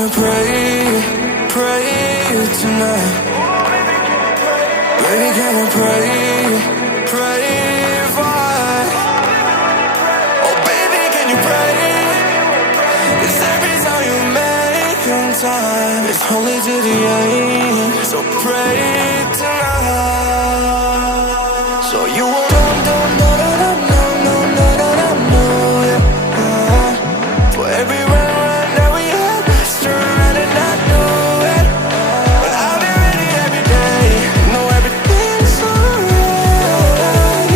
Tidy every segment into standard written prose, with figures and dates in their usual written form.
you pray, pray tonight? Baby, can you pray, pray for us? Oh baby, can you pray? It's every time you make in time. It's only to the end, so pray tonight. So you won't for every run that we had, let's turn around and not do it. But I'll be ready every day, know everything's alright.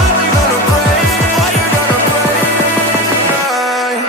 Are you gonna pray? Are you gonna pray tonight?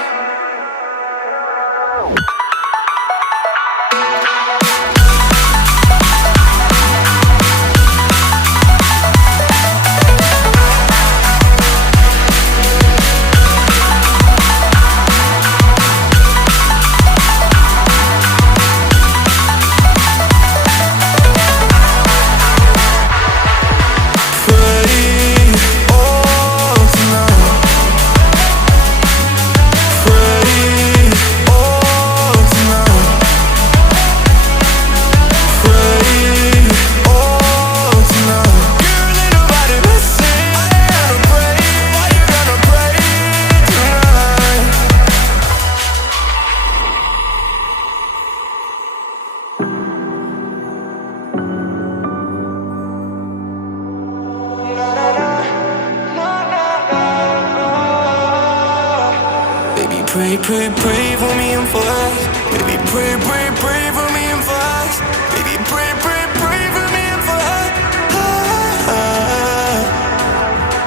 Pray, pray, pray for me and for us. Baby, pray, pray, pray for me and for us. Baby, pray, pray, pray for me and for us.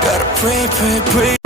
Gotta pray, pray, pray